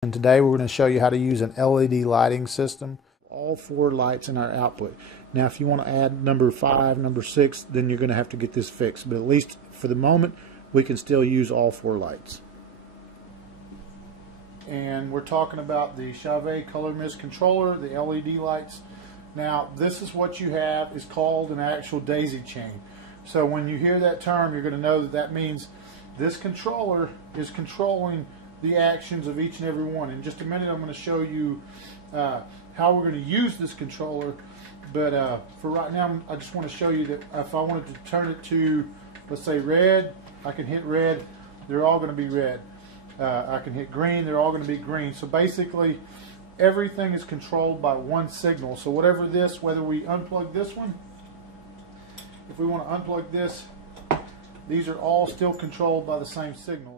And today we're going to show you how to use an LED lighting system. All 4 lights in our output. Now if you want to add number 5, number 6, then you're going to have to get this fixed. But at least for the moment we can still use all 4 lights. And we're talking about the Chauvet Color Mist Controller, the LED lights. Now this is what you have is called an actual daisy chain. So when you hear that term, you're going to know that that means this controller is controlling the actions of each and every one. In just a minute I'm going to show you how we're going to use this controller, but for right now I just want to show you that if I wanted to turn it to, let's say, red, I can hit red, they're all going to be red. I can hit green, they're all going to be green. So basically everything is controlled by one signal. So whatever this, whether we unplug this one, if we want to unplug this, these are all still controlled by the same signal.